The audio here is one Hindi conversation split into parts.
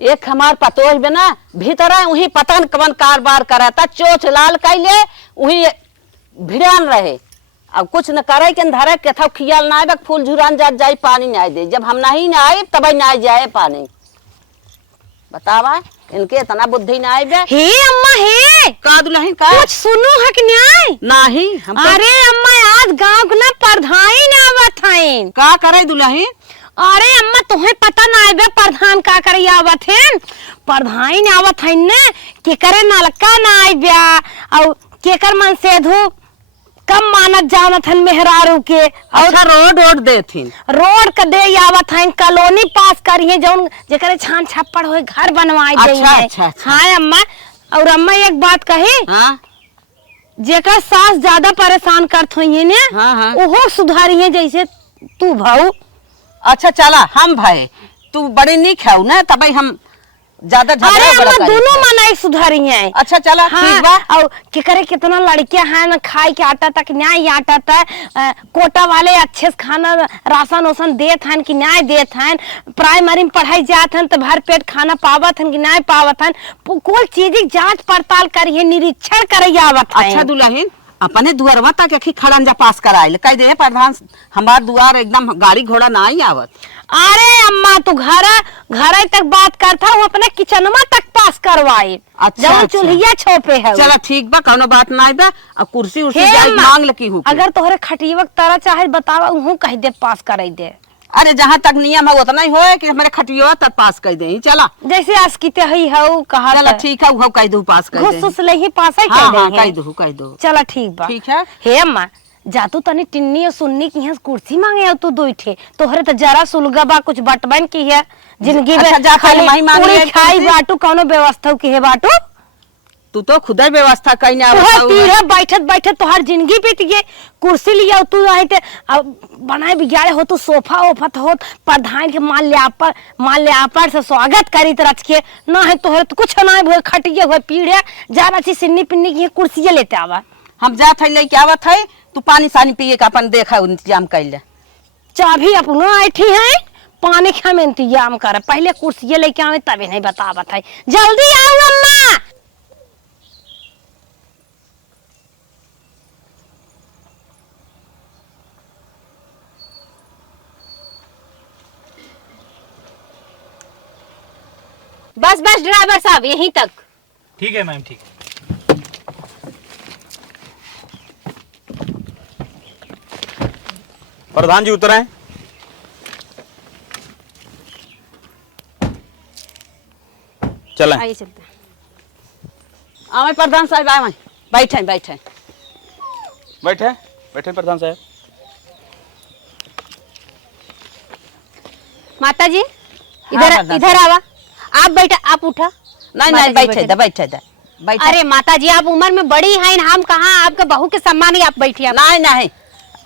एक हमार पतोह बे ना भीतर वही पतन कवन कारबार कराता चोच लाल कैले वही भिड़ान रहे। अब कुछ न करे के धरे के था खियाल ना आए फूल झुरान जात जाए पानी ना दे जब हम नहीं ना आए तब ना जाए पानी। बतावा इनके इतना बुद्धि ना आए बे। हे अम्मा हे का दुल्हन का कुछ सुनो है कि नहीं? नहीं हम अरे अम्मा आज गांव के ना प्रधान ना आवत हैं। का करे दुल्हन? अरे अम्मा तुम्हें पता ना है बे प्रधान का करे आवत हैं? प्रधान आवत हैं ने के करे नलका ना आए बे और के कर मन से धो कम मानत जानत हन मेहरारू के। अच्छा रोड देथिन रोड का दे आवत हैं कॉलोनी पास करिए जौन जेकरे छान छप्पड़ होए घर बनवाई दे। अच्छा। हाँ अम्मा और अम्मा एक बात कही हाँ जेकर सास ज्यादा परेशान करत होइए ने हाँ। ओहो सुधारिए जैसे तू भाऊ। अच्छा चला हम भाई तू बड़ी निक है ना तब हम ज्यादा अरे अम्मा दोनों मनाई सुधारिए। अच्छा चला ठीक बा। और के करे कितना लड़कियां हैं ना खाई के आटा तक न्याय आटा तक कोटा वाले अच्छे से खाना राशन ओसन देत हैं कि न्याय देत हैं। प्राइमरी में पढ़ाई जात हैं तो भर पेट खाना पावत हैं कि न्याय पावत हैं। कोई चीज की जांच पड़ताल करिए निरीक्षण करे आवत हैं। अच्छा दुल्हन अपने दुआरवा तक अखी खड़ंजा पास कराइल कह दे प्रधान हमार दुआर एकदम गाड़ी घोड़ा ना ही आवत। अरे अम्मा तू घर तक बात करता हूँ अपने किचनमा तक पास करवाए। अच्छा चूल्हिया छोपे है। चला ठीक बा कौनो बात ना बा अब कुर्सी उर्सी हे जाए अम्मा, मांग लकी हूँ अगर तोहरे खटियवक तरह चाहे बतावा उहू कह दे पास कराई दे। अरे जहाँ तक नियम है उतना ही होए कि हमारे खटियो तक पास कर दे। चला जैसे आस्किते हई हऊ कहा चला ठीक है वो कह दू पास कर दे। घुस ले ही पास है हाँ कह दू चला ठीक बा। ठीक है हे अम्मा जातू तनी टिन्नी और सुन्नी की यहाँ कुर्सी मांगे हो तू दो ठे तोहरे तो जरा सुलगा बा कुछ बटबन की है जिंदगी में। अच्छा, जा खाली माही मांग ले खाई बाटू कौनो व्यवस्था की है बाटू तू तो खुद व्यवस्था कहीं तीरे बैठत बैठत तोहार जिंदगी बीत गई। कुर्सी लिया तू आए बनाए बिगाड़े हो तू सोफा ओफत हो प्रधान के मान ले आपर से स्वागत करी रच के ना है तोहरे तो कुछ ना है खटिए हुए पीढ़े जाना ची सिन्नी पिन्नी की कुर्सियां लेते आवा। हम जात है लेके आवत है तू पानी सानी पिए का अपन देखा इंतजाम कर ले। चाबी अपनो ऐठी है पानी के हम इंतजाम कर पहले कुर्सियां लेके आवे तभी नहीं बतावत है। जल्दी आओ अम्मा। बस ड्राइवर साहब यहीं तक। ठीक है मैम ठीक है। प्रधान जी उतर आए। चलें आइए चलते हैं। आवे प्रधान साहब आवे बैठे बैठे प्रधान साहब। माता जी हाँ, इधर आवा। आप बैठा आप उठा। नहीं बैठे दे। अरे माता जी आप उम्र में बड़ी हैं हम कहाँ आपके बहू के सम्मान ही आप बैठिए। नहीं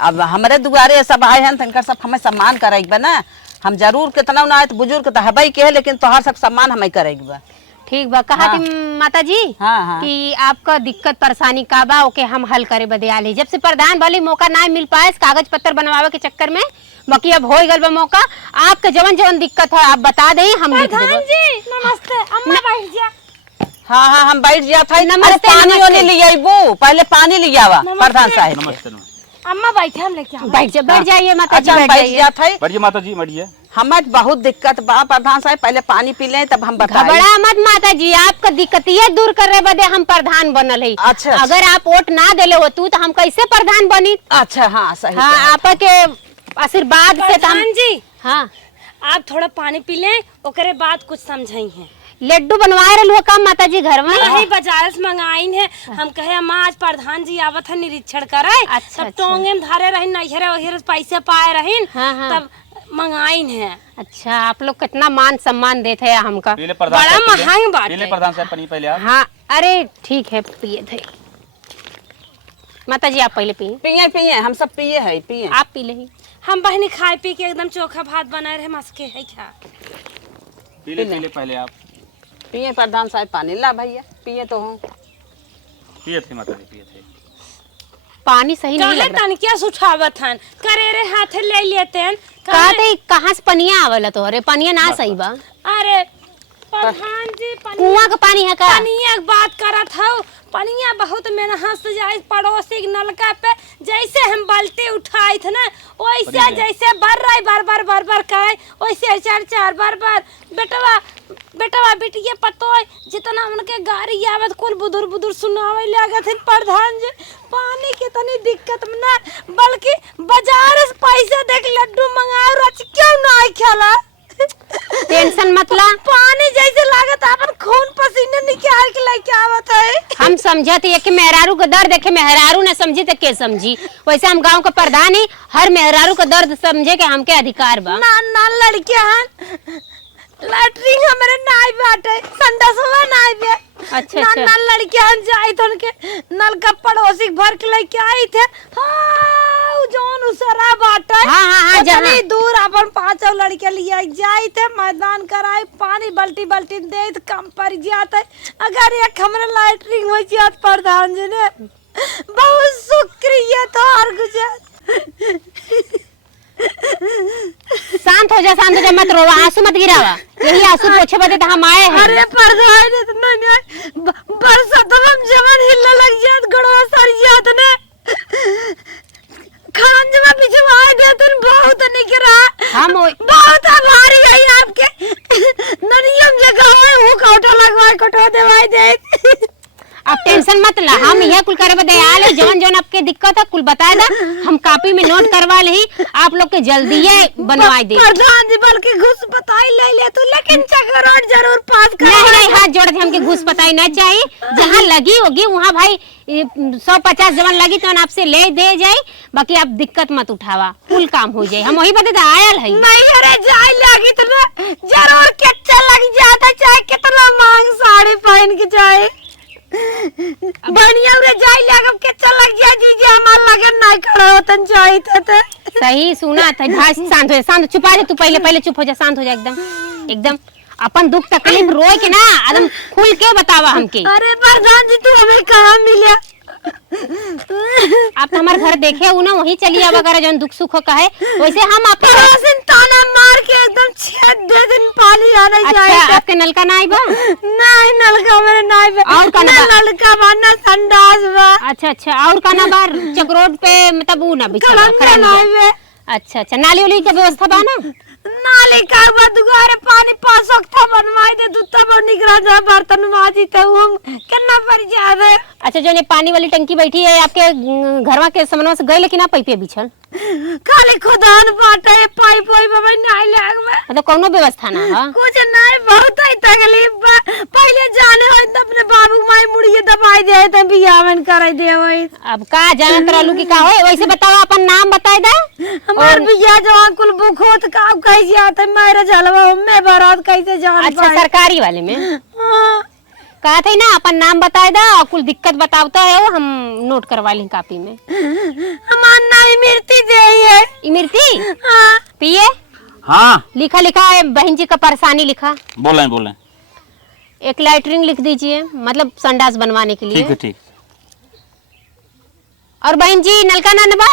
अब हमारे दुआरे सब आए हैं तनकर सब हमें सम्मान करेगी ना। हम जरूर कितना ना आए तो बुजुर्ग तो हबई के है लेकिन तोहार सब सम्मान हमें करेगी बा। ठीक बा कहा हाँ। थी माता जी हाँ। कि आपका दिक्कत परेशानी का बा ओके हम हल करे बदे आले। जब से प्रधान वाली मौका ना मिल पाए कागज पत्र बनवावे के चक्कर में बाकी अब हो गल बा मौका। आपके जवन दिक्कत है आप बता दें हम लिख देबो। जी नमस्ते अम्मा बैठ जा। हाँ हम बैठ जाता है। नमस्ते, पानी नमस्ते। ले आइबो पहले पानी ले आवा प्रधान साहब। नमस्ते अम्मा बैठे हम लेके बैठ जाइए माता जी अच्छा बैठ बैठ जाइए। जाता है। बैठिए माता जी बैठिए। हमें बहुत दिक्कत बा प्रधान साहब पहले पानी पी ले तब हम बताएं। घबरा मत माता जी आपका दिक्कत ये दूर करे बदे हम प्रधान बनल है। अच्छा। अगर आप वोट ना देले हो तू तो हम कैसे प्रधान बनी। अच्छा हाँ सही। हाँ आपके आशीर्वाद से तो हम जी हाँ आप थोड़ा पानी पी लें ओकरे बाद कुछ समझाई हैं। लड्डू बनवाए रहलू कम माता जी घर में। नहीं बाजार से मंगाई है। हम कहे अम्मा आज प्रधान जी आवत है निरीक्षण करे। अच्छा, तब टोंगे में धारे रही नैहरे पैसे पाए रही हाँ। तब मंगाई है। अच्छा आप लोग कितना मान सम्मान देते हैं हमका। बड़ा महंग बात है। प्रधान साहब पानी पहले आप। हाँ अरे ठीक है पिए थे माता जी आप पहले पिए। पिए हम सब पिए आप पी ले। हम बहनी खाए पी के एकदम चोखा भात बनाए रहे मस्के है क्या। पहले पहले आप पिए प्रधान साहब पानी ला भैया पिए तो हूँ। पिए थे माता जी पिए थे। पानी सही नहीं लग रहा। क्या सुठावत हन करे रे हाथ ले लेते हैं कहते कहाँ से पनिया आवला तोहरे पनिया ना सही बा। अरे प्रधान जी कुआं का पानी है का? पनिया के बात करत हूँ। पनिया बहुत मेहनत से जाए पड़ोसी के नलका पे, जैसे हम बाल्टी उठाई थे ना वैसे जैसे भर रही बार करे वैसे चार बार बेटवा बेटिया पतो जितना उनके गाड़ी आवत कुल बुदुर सुनावे लागत है प्रधान जी। पानी की तनी दिक्कत में ना, बल्कि बाजार से पैसा देख लड्डू मंगाओ रच क्यों ना खेला। टेंशन मत ला, पानी जैसे लागत अपन खून पसीने निकाल के लेके आवत है। हम समझत है कि मेहरारू का दर्द देखे मेहरारू न समझी तो के समझी। वैसे हम गांव का प्रधान ही, हर मेहरारू का दर्द समझे के हमके अधिकार बा। ना लड़के हैं लैट्रिन हमारे नाई बाटे संडासवा नाई बे। अच्छा ना लड़के हैं जाई तो उनके नल का पड़ोसी भर के लेके आई थे। हाँ जोन उसरा बाटे। हाँ, जहाँ दूर अपन 5 लड़के लिए जाई थे मैदान कराए पानी बाल्टी दे कम पड़ जाते। अगर एक हमारे लैट्रिन हो जात प्रधान जी ने बहुत शुक्रिया तो और गुजर। शांत हो जा मत रो, आंसू मत गिरावा। यही आंसू पोछे बदे तो हम आए हैं। अरे प्रधान इतना बरसात में जमन हिलने लग जात गड़वा सर जात ने खान जमा पीछे आए देतन बहुत निकरा। हम बहुत आभारी है आपके। ननियम जगह है वो कोटा लगवाए कोटा देवाई दे। अब टेंशन मत ला, हम यह कुल करे दयाल है। जवन आपके दिक्कत है कुल बता दे, हम कॉपी में नोट करवा ले, आप लोग के जल्दी ये बनवाई दे। प्रधान जी बल्कि घुस बताई ले तो, लेकिन चक्कर जरूर पास कर। नहीं हाथ जोड़ के हमके घुस पताई ना चाहिए। जहाँ लगी होगी वहाँ भाई 150 जवन लगी तो आपसे ले दे जाए। बाकी आप दिक्कत मत उठावा, कुल काम हो जाए। हम वही बता आयल है। नहीं अरे जाए लगी तो जरूर कच्चा लग जाता, चाहे कितना मांग साड़ी पहन के जाए बढ़िया रे जाई लागब के चल लग जा जी हमार लगन नहीं खड़ा होतन चाहिए थे। सही सुना था भाई। शांत हो जा, शांत चुपा जा तू, पहले चुप हो जा, शांत हो जा एकदम अपन दुख तकलीफ रोए के ना एकदम खुल के बतावा हमके। अरे प्रधान जी तू हमें कहाँ मिला? आप हमारे घर देखे हो ना, वही चलिए अब अगर जो दुख सुख का है वैसे हम आप ताना मार के एकदम छेद दे दिन पानी आना चाहिए। अच्छा आपके नलका ना आई बा? नहीं नलका मेरे नहीं बा। और का ना नलका बना संडास बा। अच्छा और का ना बार चक्रोड पे मतलब वो ना बिछा खड़ा। अच्छा नाली वाली की व्यवस्था बा ना? नाली का दुआरे पानी पास वक्त बनवाई दे दूता बन निकला जा बर्तन माजी तो हम कितना पर जा रहे। अच्छा जो ये पानी वाली टंकी बैठी है आपके घरवा के समनवा से गए, लेकिन आप पाइपे बिछल खाली खुदान बाटे पाइप बाबा नहीं लागबे मतलब कोनो व्यवस्था ना है। कुछ नहीं बहुत ही तकलीफ बा। पहले जाने हो तो अपने बाबू माई मुड़िए दबाई दे तो बियाहन कर दे वही। अब का जानत रहलू की का होए, वैसे बताओ अपन नाम बताई दे। हमार बिया जो कुल बुख होत का कैसे जाते मेरे जलवा में बारात कैसे जान। अच्छा सरकारी वाले में हां कहा थे ना अपन नाम बताए दा और कुल दिक्कत बतावता है वो हम नोट करवा लें कॉपी में। हमार नाम इमरती दे है। इमरती? हां पिए हाँ लिखा है बहन जी का परेशानी लिखा। बोलें। एक लैट्रिन लिख दीजिए, मतलब संडास बनवाने के लिए। ठीक। और बहन जी नलका ना नबा?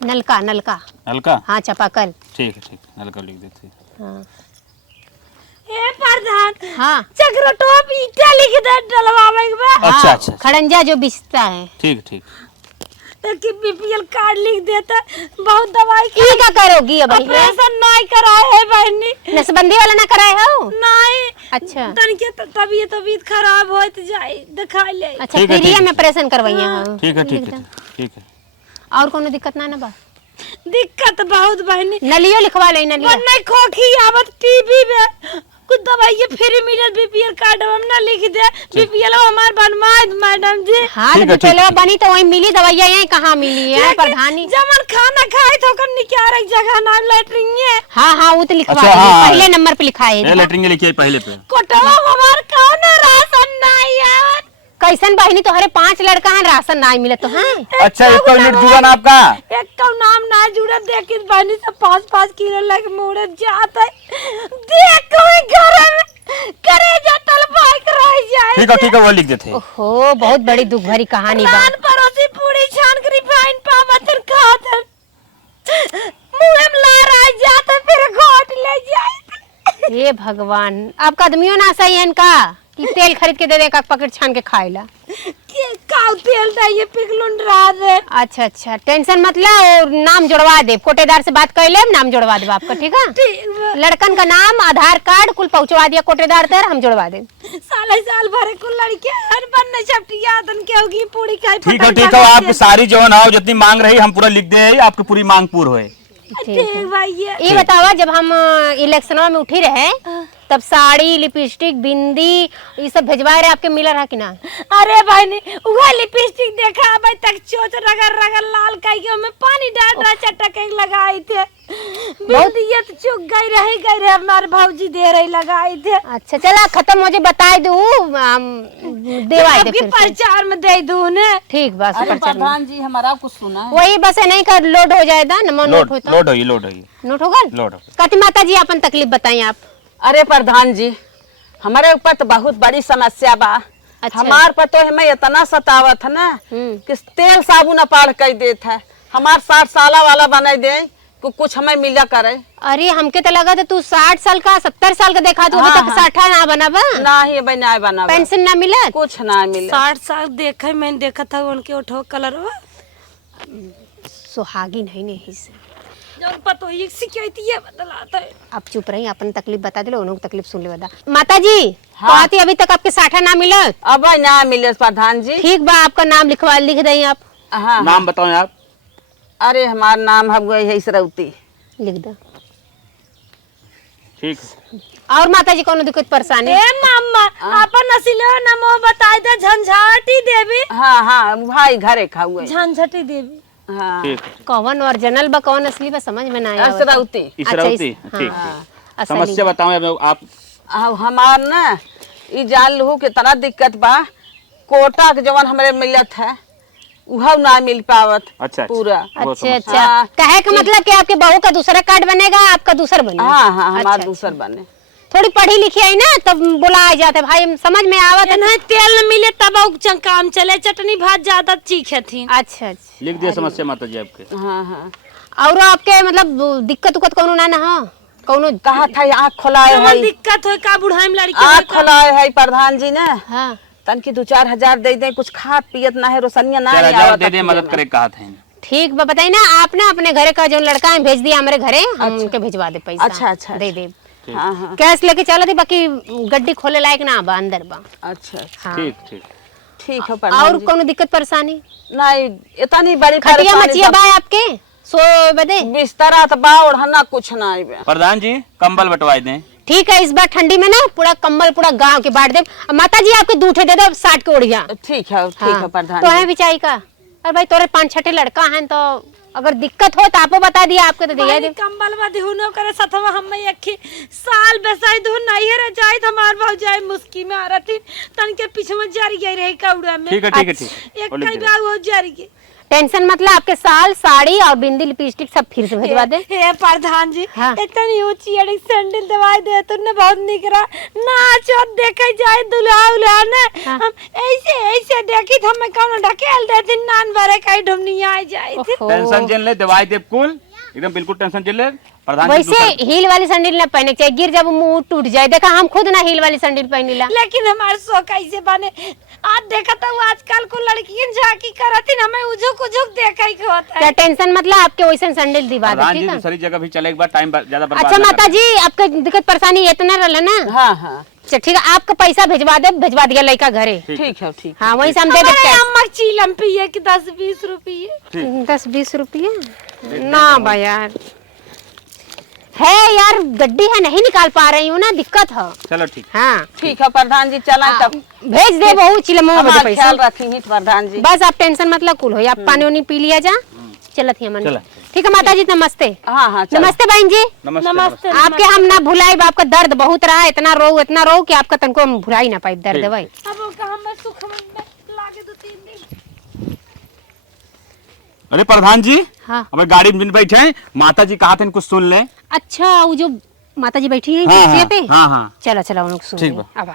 नलका हाँ चापाकल। ठीक है नलका लिख देते। हाँ ए प्रधान हाँ चक्रोटो ईटा लिख दे डलवावे के बा। अच्छा खड़ंजा जो बिछता है। ठीक कि बीपीएल कार्ड लिख देता बहुत दवाई की का करोगी अब? ऑपरेशन नहीं कराए है बहनी। नसबंदी वाला ना कराए हो? नहीं। अच्छा तनिके तबीयत खराब होत जाए दिखाई ले। अच्छा फ्री में ऑपरेशन करवाइए। हां ठीक है। और कोनो दिक्कत ना बा? दिक्कत बहुत बहनी। नलियो लिखवा ले नलियो। नहीं खोखी आवत टीबी में कुछ दवाई फ्री मिलत बीपीएल कार्ड हम ना लिख दे। बीपीएल हमार बनवाए मैडम जी। हां तो चलो बनी तो वही मिली दवाइयां, यही कहां मिली है प्रधानी? जमन खाना खाए तो कर निकारे जगह ना लैट्रिन है। हां वो तो लिखवा अच्छा, दे पहले नंबर पे लिखा है। लैट्रिन लिखिए पहले पे। कोटवा हमार कौन राशन नहीं यार। कैसन बहनी तो हरे 5 लड़का हैं राशन ना मिले तो हैं। अच्छा एक यूनिट जुड़ा ना आपका? एक का नाम ना जुड़ा देखी बहनी से 5-5 किलो लग मुड़े जाता है। देख कोई घर में करे जटल बाइक रह जाए। ठीक है वो लिख देते। ओहो बहुत बड़ी दुख भरी कहानी बा। कान परोसी पूरी छान के रिफाइन पावत खात मुंह में ला रहा जाता फिर घोट ले जाए। हे भगवान, आपका आदमियों ना सही है इनका कि तेल खरीद के दे दे का पकड़ छान के खाएला। काऊ तेल चाहिए पिघलुंड रहा रे। अच्छा अच्छा, टेंशन मत ला, और नाम जुड़वा दे, कोटेदार से बात कर ले, नाम जुड़वा दे आपका, ठीक है? लड़कन का नाम, आधार कार्ड कुल पहुंचवा दिया कोटेदार तर, हम जुड़वा दे। साल भरे कुल लड़के हर बनने छपटी यादन के होगी पूरी खाई। ठीक है, आपकी सारी जो ना जितनी मांग रही हम पूरा लिख दे, आपकी पूरी मांग पूरी होए। ठीक भाई। ये बताओ, जब हम इलेक्शनों में उठी रहे तब साड़ी, लिपस्टिक, बिंदी ये सब भेजवाए रहे, आपके मिला रहा कि ना? अरे भाई ने वह लिपस्टिक देखा भाई तक चोच रगड़ रगड़ लाल काई में पानी डाल रहा चटक एक लगाई थे। बिंदी ये तो चुक गई रही हमारे भौजी दे रही लगाई थे। अच्छा चला, खत्म हो जाए बता दूं, देवाई दे फिर से। प्रचार में दे दूं ने। ठीक बस। अरे प्रधान जी हमारा कुछ सुना है। वही बस नहीं कर, लोड हो जाएगा नमो, नोट होता, लोड होगी नोट होगा। लोड कति माता जी अपन तकलीफ बताइए आप। अरे प्रधान जी हमारे ऊपर तो बहुत बड़ी समस्या बा। अच्छा। हमार पर तो हमें इतना सतावत है ना कि तेल साबुन अपाड़ कर देत है। हमार 60 साला वाला बना दे कुछ हमें मिला करे। अरे हमके तो लगा था तू 60 साल का 70 साल का देखा, तू अभी तक 60 ना बना बा। ना ही बना बना पेंशन ना मिला, कुछ ना मिला। 60 साल देखे मैंने देखा था उनके ओठो कलर सुहागी नहीं से जब पतो ये शिकायत ये बतलाता है। आप चुप रही, अपन तकलीफ बता दे, उन्होंने तकलीफ सुन ले बता। माता जी हाँ। तो अभी तक आपके 60 ना मिला? अब ना मिले प्रधान जी। ठीक बा, आपका नाम लिखवा लिख दें आप। हाँ नाम बताओ आप। अरे हमारा नाम है इसरौती। लिख दो। ठीक। और माता जी कोनो दिक्कत परेशानी? ए मामा अपन असलियो नमो बताई दे झंझाटी देवी। हाँ हाँ भाई घरे खाऊए झंझाटी देवी। हाँ ठीक। कौन ओरिजिनल बा कौन असली बा समझ में ना आया। इसरौती। इसरौती। ठीक। समस्या बताओ आप। हमार ना ई जान लहू के तना दिक्कत बा। कोटा के जवन हमारे मिलत है वह ना मिल पावत। अच्छा पूरा। अच्छा अच्छा, कहे का मतलब कि आपके बहू का दूसरा कार्ड बनेगा, आपका दूसरा बनेगा? हाँ हाँ हमारा अच्छा, दूसर बने। थोड़ी पढ़ी लिखी आई ना तब बुलाया जाते भाई, समझ में आवत है। नहीं तेल न मिले तब काम चले, चटनी भात ज्यादा चीखे थी। अच्छा अच्छा, लिख दिया समस्या माता जी आपके। हाँ हाँ। और आपके मतलब दिक्कत उक्कत कोनो ना हो? कोनो कहा था आँख खोलाए है। दिक्कत हो का बुढ़ाई में लड़की आँख खोलाए है प्रधान जी ने। हाँ तन की 2-4 हजार दे दे, कुछ खात पियत ना है, रोशनिया ना 4,000 आवत दे दे, मदद करे कहा था। ठीक बा, बताइए ना आप ना अपने घरे का जो लड़का है भेज दिया हमारे घरे, हम उनके भिजवा दे पैसा। अच्छा अच्छा दे दे। हाँ हाँ कैश लेके चला थी, बाकी गड्डी खोले लायक ना बा अंदर बा। अच्छा हाँ। ठीक ठीक। ठीक है और प्रधान जी। कोनो दिक्कत परेशानी? नहीं इतनी बड़ी खटिया परेशानी मचिया सब- बा आपके सो बदे? बिस्तरा तो बा ओढ़ना कुछ ना आइबे। प्रधान जी कंबल बंटवाए दें। ठीक है, इस बार ठंडी में ना पूरा कंबल पूरा गांव के बांट दे। माता जी आपके दूठे दे दो 60 के ओढ़िया। ठीक है प्रधान तो जी। है बिचाई का। अरे भाई तोरे 5-6 लड़का हैं, तो अगर दिक्कत हो तो आपको बता दिया, आपके तो दिया दे। कंबल में धुनो करे सथवा हम अखी साल बेसाई धुन नहीं रह जाए हमार भौजाई मुस्की में आ रही तन के पीछे में जारी गई रही कौड़ा में। ठीक है ठीक है ठीक। एक कई बार वो जारी के। टेंशन मतलब आपके साल साड़ी और बिंदी लिपस्टिक सब फिर से भिजवा दे। हे प्रधान जी हाँ। इतनी ऊंची अड़ी सैंडल दवाई दे तुमने बहुत निकरा नाच और देखे जाए दुल्हा उल्हा ने। हाँ। हम ऐसे ऐसे देखी तो हमें कौन ढकेल देती नान भरे कई ढुमनी आ जाए थी। ओहो। टेंशन जेल ले, दवाई दे कुल एकदम बिल्कुल टेंशन जेल ले। प्रधान जी वैसे हील वाली सैंडल ना पहने चाहिए, गिर जब मुंह टूट जाए। देखा हम खुद ना हील वाली सैंडल पहनीला। लेकिन हमारे शौक कैसे बने आज देखा तो आजकल को लड़कियां झाकी करती हमें उजुक उजुक देखा ही होता है। क्या टेंशन मतलब आपके वैसे सैंडल दिवा दे, प्रधान जी ठीक है? दूसरी जगह भी चले, एक बार टाइम ज्यादा बर्बाद अच्छा ना माता करें। जी आपके दिक्कत परेशानी इतना रहला ना? हाँ हाँ अच्छा ठीक है, आपका पैसा भिजवा दे, भिजवा दिया लड़का घरे। ठीक है। हाँ वही से हम दे हमारे देते अम्मा चीलम पिए कि 10-20 रुपये। 10-20 रुपया ना बा यार, है यार गड्डी है नहीं निकाल पा रही हूँ ना, दिक्कत है। चलो ठीक। हाँ ठीक है प्रधान जी चला तब। भेज दे बहू चिलमो में हमारा पैसा। ख्याल रखी प्रधान जी। बस आप टेंशन मतलब कुल हो, आप पानी उनी पी लिया जा। चलत है मन। चला। ठीक है माता जी नमस्ते। हाँ चलो। नमस्ते बहन जी। नमस्ते। आपके हम ना भुलाई, आपका दर्द बहुत रहा, इतना रो कि आपका तनको हम भुलाई ना पाई दर्द भाई। अब वो कहाँ मैं सुख में लागे 2-3 दिन। अरे प्रधान जी हाँ अब गाड़ी में बैठे हैं, माता जी कहा थे कुछ सुन ले। अच्छा, वो जो माता जी बैठी है हाँ, कुर्सी पे। हाँ, हाँ। चला चला उनको सुन ठीक लें। बा। अब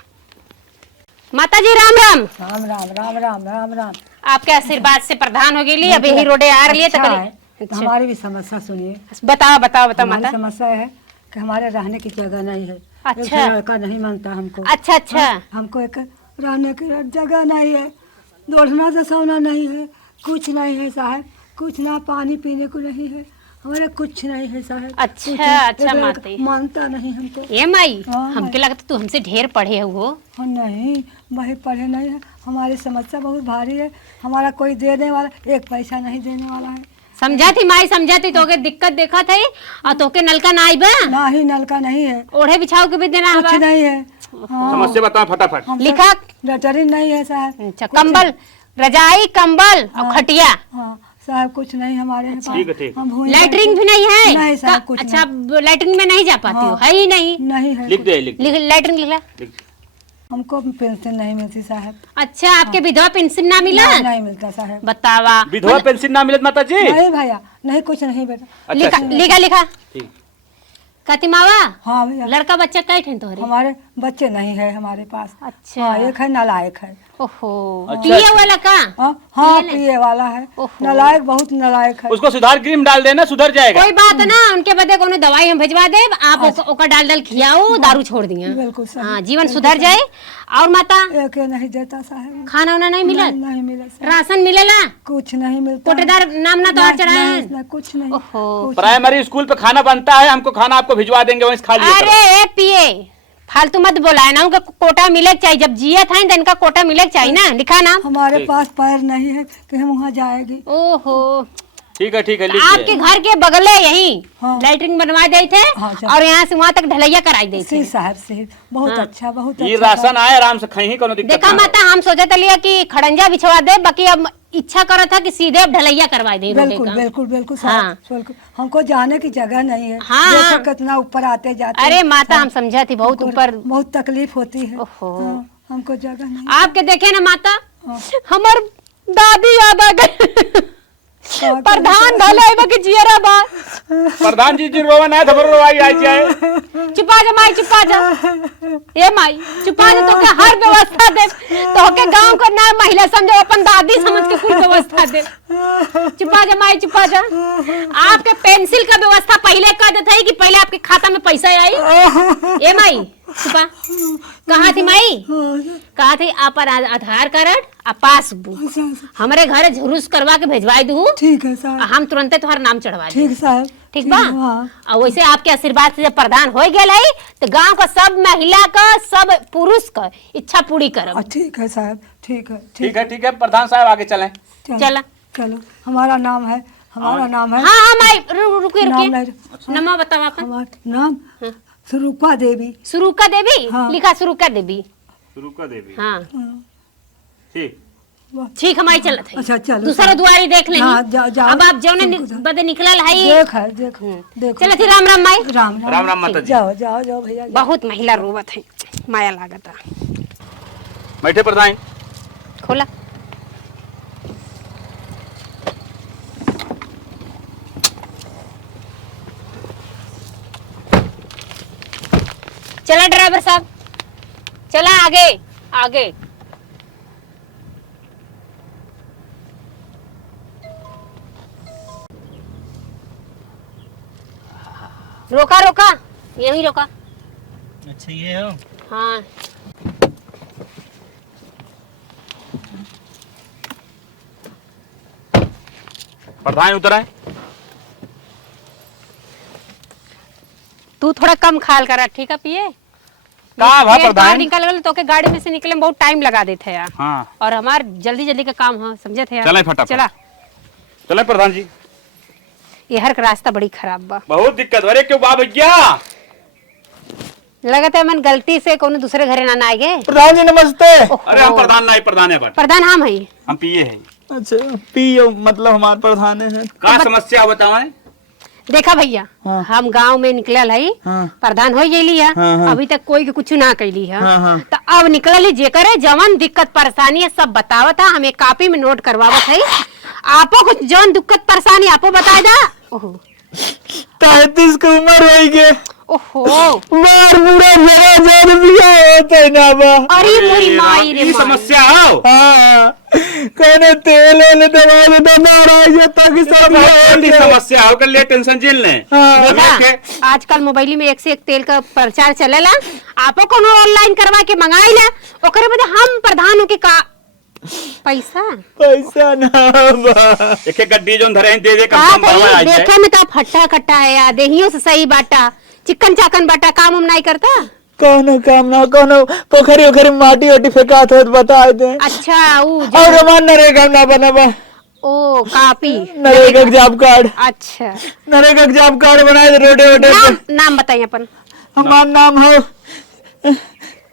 माता जी राम राम। राम राम राम राम राम राम। आपके आशीर्वाद से प्रधान हो गई, अभी ही रोडे आ रही है। अच्छा है, तो हमारी भी समस्या सुनिए। बताओ बताओ बताओ हमारी माता। समस्या है कि हमारे रहने की जगह नहीं है। अच्छा। एक लड़का नहीं मानता हमको। अच्छा अच्छा। हमको एक रहने की जगह नहीं है, दोढ़ना से सोना नहीं है, कुछ नहीं है साहब, कुछ ना पानी पीने को नहीं है, हमारे कुछ नहीं है साहब। अच्छा, कुछ नहीं। अच्छा एक माती। मानता नहीं हमको। ए माई, हाँ, हमके लगता तू हमसे ढेर पढ़े हो। हम नहीं, वही पढ़े नहीं है, हमारी समस्या बहुत भारी है, हमारा कोई देने वाला एक पैसा नहीं देने वाला है। समझाती माई, समझाती तोके दिक्कत देखा थी और तोके नलका ना आई बा, ना ही नलका नहीं है, ओढ़े बिछाओ के भी देना कुछ हवा। नहीं है। समस्या बताओ फटाफट। हम लिखा। लटरिन नहीं है साहब। अच्छा, कंबल, रजाई, कंबल और खटिया। हाँ साहब, कुछ नहीं हमारे पास। ठीक है, ठीक। हम भूल लैटरिन भी नहीं है? नहीं साहब, कुछ अच्छा, लैटरिन में नहीं जा पाती हो? है ही नहीं। नहीं है। लिख दे, लिख दे। लैटरिन लिखला। हमको पेंशन नहीं मिलती साहब। अच्छा, आपके विधवा पेंशन ना मिला? नहीं मिलता साहब। बतावा। विधवा पेंशन ना मिलत माता जी? नहीं भैया, नहीं, कुछ नहीं बेटा। अच्छा, लिखा अच्छा। लिखा लिखा। ठीक। कति मावा, हाँ भैया, लड़का बच्चा कई ठन तोहरे? हमारे बच्चे नहीं है हमारे पास। अच्छा। हाँ, एक है नालायक है। ओहो, अच्छा, पिए अच्छा। वाला का? हाँ, पिए पिए वाला है। ओहो। नालायक, बहुत नालायक है। उसको सुधार क्रीम डाल देना, सुधर जाएगा। कोई बात ना, उनके बदले कोनो दवाई हम भेजवा देब, आप ओकर डाल डाल खियाओ, दारू छोड़ दिया। बिल्कुल सही। हाँ, जीवन सुधर जाए। और माता, एक नहीं देता साहब। खाना वाना नहीं मिलत? नहीं मिला साहब। राशन मिलेला? कुछ नहीं मिलता। कोटेदार नाम ना तोहर चढ़ाए हैं? नहीं, कुछ नहीं। ओहो। कुछ प्राइमरी स्कूल पे खाना बनता है, हमको खाना आपको भिजवा देंगे, वहीं से खा लिया करो। अरे ए पिए, फालतू मत बोलाए ना, उनका कोटा मिले चाहिए, जब जिए था तो इनका कोटा मिले चाहिए ना। लिखा नाम। हमारे ठीक। पास पैर नहीं है कि हम वहाँ जाएगी। ओहो, ठीक है, ठीक है, लिख आपके दे। घर के बगले यही हाँ। लैटरिन बनवा दे थे हाँ, चल। और यहाँ से वहाँ तक ढलैया कराई दे थे। सी साहब से बहुत हाँ। अच्छा, बहुत ये अच्छा। राशन आए, आराम से खाई, कोनो दिक्कत देखा ना हो। माता, हम सोचे तलिया कि खड़ंजा बिछवा दे, बाकी अब इच्छा करा था कि सीधे अब ढलैया करवा दे रोडे बिल्कुल का। बिल्कुल बिल्कुल हाँ। साहब, बिल्कुल। हमको जाने की जगह नहीं है। हाँ, देखो हाँ। कितना ऊपर आते जाते। अरे माता, हम समझा थी बहुत हमको ऊपर। बहुत तकलीफ होती है। ओहो। हाँ, हमको जगह नहीं। आपके देखे ना माता, हाँ। हमार दादी याद आ गई। क्या करें? प्रधान भले के जियरा बा। प्रधान जी रोवन आए, खबर रोवाई आई जाए। चुपा जा माई, चुपा जा। ए माई, चुपा जा, तो के हर व्यवस्था दे, तो के गांव को ना महिला समझो, अपन दादी समझ के कुल व्यवस्था दे। चुपा जा माई, चुपा जा। आपके पेंसिल का व्यवस्था पहले कर देते कि पहले आपके खाता में पैसा आई। ए माई, चुपा। कहाँ थी माई? कहा थी अपन आधार कार्ड आ पासबुक हमारे घर झुरुस करवा के भेजवा दू। ठीक है साहब। हम तुरंते तुम्हारा नाम चढ़वा दे। ठीक साहब। ठीक बा। हाँ। और वैसे आपके आशीर्वाद से जब प्रधान हो गया है तो गांव का सब महिला का, सब पुरुष का इच्छा पूरी करब। ठीक है साहब, ठीक है। ठीक है, ठीक है, प्रधान साहब आगे चलें। चला। चलो, हमारा नाम है, हमारा नाम है। हाँ हाँ माई, रुकिए नाम रुकिए। नहीं। नमा बताओ अपन। हमारा नाम स्वरूपा देवी। सुरुका देवी? हाँ। लिखा सुरुका देवी। सुरुका देवी। हाँ ठीक। ठीक, हमारी चलत है। अच्छा, चलो। दूसरा दुआरी देख लेंगे। हाँ, जाओ। अब आप जौने बदे निकलल है। देखो। चलो थी, राम राम माई। राम राम राम माता जी। जाओ जाओ जाओ भैया, जाओ। बहुत महिला रोवत है, माया लागत है। बैठे प्रधान। खोला। चला ड्राइवर साहब, चला आगे आगे। रोका रोका, यही रोका। अच्छा, ये हो। हाँ। प्रधान उतर आए। तू थोड़ा कम खाल करा, ठीक है पिए। कहाँ भा पेट बाहर प्रधान? निकल गल तो के गाड़ी में से निकले में बहुत टाइम लगा देते हैं यार। हाँ, और हमार जल्दी जल्दी का काम है, समझे थे यार। चलें फटाफट। चला। चले प्रधान जी। ये हर का रास्ता बड़ी खराब बा। बहुत दिक्कत। अरे क्यों बा भैया? लगता है मन गलती से कोनो दूसरे घरे ना आए गए। प्रधान जी नमस्ते। अरे हम प्रधान नहीं, प्रधान है बट प्रधान हम है। हम पिए हैं। अच्छा, पियो मतलब हमारे प्रधान है। का समस्या बताएं? देखा भैया, हाँ। हम गांव में निकलल है, हाँ। प्रधान हो गेली है। हाँ, हाँ। अभी तक कोई के कुछ ना कैली है। हाँ, हाँ। तो अब निकलल जेकर जवन दिक्कत परेशानी है सब बतावत है, हमें कापी में नोट करवावत है। आपो कुछ जवन दिक्कत परेशानी आपो बताए दा। ओहो 33 की उम्र हो गई। ओहो, मार बुरा जरा जान बिया होता है ना बा। अरे मोरी माई रे ये माई। समस्या हो। हाँ, कहने तेल ले दवा ले दवा ये ताकि सब बड़ी समस्या हो कर ले टेंशन झेल ले। देखा, आजकल मोबाइल में एक से एक तेल का प्रचार चलेला, आपो कोनो ऑनलाइन करवा के मंगाई ला, ओकरे बदे हम प्रधान हो के का पैसा ना बा एक एक गड्डी जोन धरे दे दे का कम कम भाई, आ जाए। देखे में तो फट्टा कट्टा है या देहियों से सही बाटा, चिकन चाकन बाटा, काम उम नहीं करता। कोनो काम ना कोनो पोखरी ओखरी माटी ओटी फेंकात हो बता दे। अच्छा वो और हमार नरेगा ना बनबा ओ कापी नरेगा जॉब कार्ड अच्छा नरेगा जॉब कार्ड बनाए दे रोडे ओडे नाम बताइए अपन। हमार नाम हो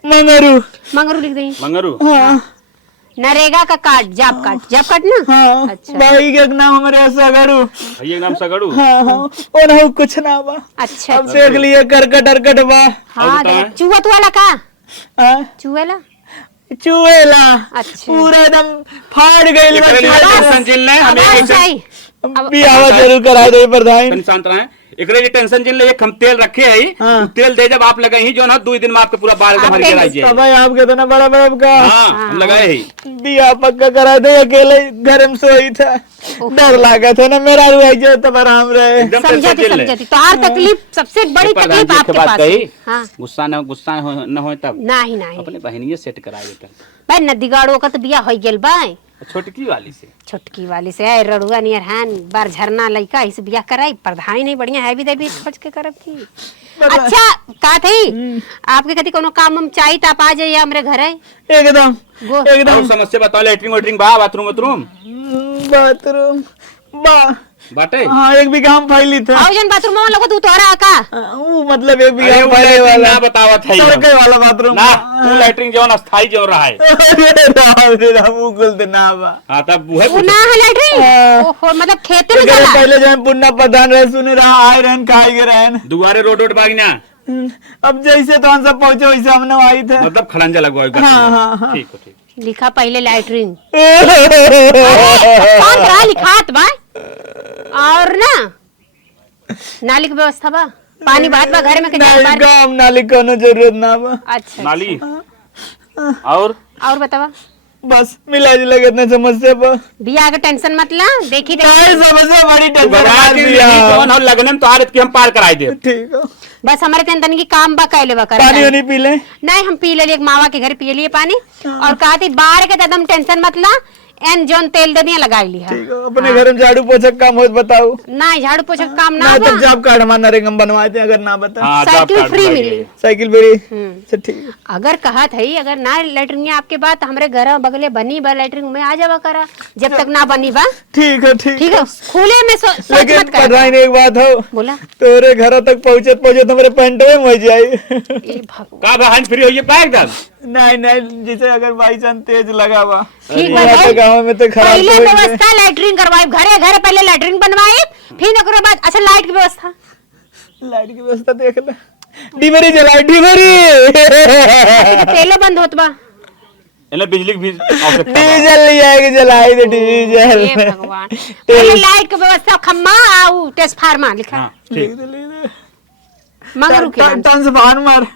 मंगरू। मंगरू लिख दें। मंगरू हाँ नरेगा का कार्ड, जॉब कार्ड ना। हाँ अच्छा भाई के नाम हमारे सगरू। ये नाम सगड़ू। हाँ हाँ और ना कुछ ना बा। अच्छा अब देख लिए करकट बा। हाँ बताएं? चूहत वाला का हाँ चूहेला चुएला अच्छा पूरा एकदम फाड़ गइल बा। टेंशन झेल ले हमें आवाज चाहिए। बियाह जरूर करा दे प्रधान। शांत रहे। एकरे जे टेंशन जिन ले एक हम तेल रखे है हाँ। तेल दे जब आप लगे ही जो ना 2 दिन में आपके पूरा बाल का भर के आ जाए। भाई आपके तो ना बड़ा का हां हम लगाए ही बियाह पक्का करा दे। अकेले घर में सोई था डर लगा था ना मेरा रुआई जो तो आराम रहे। एकदम टेंशन जिन ले। समझती तो हर तकलीफ सबसे बड़ी तकलीफ आपके पास है। हाँ गुस्सा न हो तब नहीं नहीं अपने बहनिये सेट कराए देते भाई नदी गाड़ो का तो बिया हो गेल भाई छोटकी वाली से। छोटकी वाली से है रड़ुआ नियर हान बार झरना लइका इस बिया कराई प्रधान नहीं बढ़िया है भी देवी खोज के करब की। अच्छा का थी आपके कति कोनो काम हम चाहिए त आप आ जाइए हमरे घर है एकदम और समस्या बताओ। लेटरिंग वेटरिंग बा बाथरूम बाथरूम बा बाटे। हाँ 1 बीघा हम फैली था। आओ जन बाथरूम में लोग तू तोरा का वो मतलब 1 बीघा अरे हम वो फैले लेटरिंग वाला ना बतावत है सरके वाला बाथरूम ना तू लेटरिंग जौन अस्थाई जो रहा है। अरे राम मुकुल ते ना बा। हां तब वो है वो ना है लैटरिन ओहो मतलब खेते में एकरे चला पहले जब पुन्ना प्रधान रहे सुने रहा आए रहन खाए के रहन। दुआरे रोड बागना अब जैसे तो हम सब पहुंचे वैसे हमने आई थे। मतलब खड़ंजा लगवाओ। हाँ। ठीक हो ठीक। लिखा पहले लैटरिन कौन रहा लिखात बा और ना नाली की व्यवस्था बा पानी बहत बा घर में के नहीं बार काम नाली कोनो जरूरत ना बा। अच्छा नाली और बतावा बस मिला जुला के इतना समस्या बा। बिया के टेंशन मत ला देखी नहीं समस्या बड़ी घबरा टेंशन के दिया। जौन हो लगने में तो आरत की हम पार कराई दे। ठीक है बस हमारे तेन की काम बा कैले बा पानी कर वानी पी ले। नहीं हम पी ले एक मावा के घर पी लिए पानी और कहा थी बाहर के एकदम टेंशन मत ला एन जोन तेल दे लगाई लिया ठीक है अपने घर में झाड़ू पोछा काम हो बताओ। नहीं झाड़ू पोछा का काम ना ना बा तो जॉब कार्ड हमारा नरेगा बनवाए थे अगर ना बता। हाँ, जॉब साइकिल कार्ड फ्री बनाई मिली है। साइकिल मेरी अच्छा ठीक है। अगर कहा था अगर ना लेटरिंग आपके बात हमारे घर बगले बनी बा लेटरिंग में आ जावा करा जब तक ना बनी बा ठीक है ठीक ठीक है खुले में सोच लेकिन मत कर प्रधान एक बात हो बोला तोरे घर तक पहुंचे तुम्हारे पेंट में हो जाए। ए भगवान का बहन फ्री होइए पाए एकदम। नहीं जैसे अगर बाई चांस तेज लगा हुआ ठीक बा यहाँ भाई। तो गाँव में तो खराब पहले तो होई व्यवस्था लेटरिंग करवाई घरे घरे पहले लेटरिंग बनवाई फिर ओकरे बाद अच्छा लाइट की व्यवस्था गई। लाइट की व्यवस्था देख ले डिबरी जलाई डिबरी तेलो बंद होत बा इन्हें बिजली की भी आवश्यकता बा। डीजल ले जाएगी जलाई दे डीजल ए भगवान पहले लाइट की व्यवस्था खम्मा आउ ट्रांसफार्मर लिखा हाँ ठीक। मंगरू के नाम से। ट्रांसफार्मर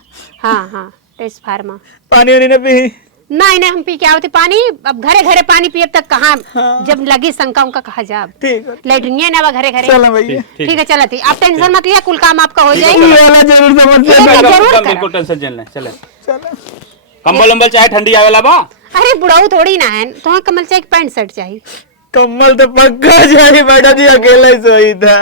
हाँ ट्रांसफार्मर पानी वानी न पी। नहीं हम पी के आवते पानी अब घरे घरे पानी पिए तक कहाँ जब लगी शंका उनका कहा जाब ठीक है लेटरिन ना बा घरे घरे चलो भैया ठीक है चला थी आप टेंशन मत लिया कुल काम आपका हो ये जाएगा वाला जरूर समझते ठीक है, हैं। जरूर एकदम करा। बिल्कुल टेंशन चल चले चलो कंबल उम्बल चाहे ठंडी आवेला बा। अरे बुढ़ाऊ थोड़ी ना है तो कमल चाहिए पैंट शर्ट चाहिए कम्बल तो पक्का जाए बेटा जी अकेले ही सोई था।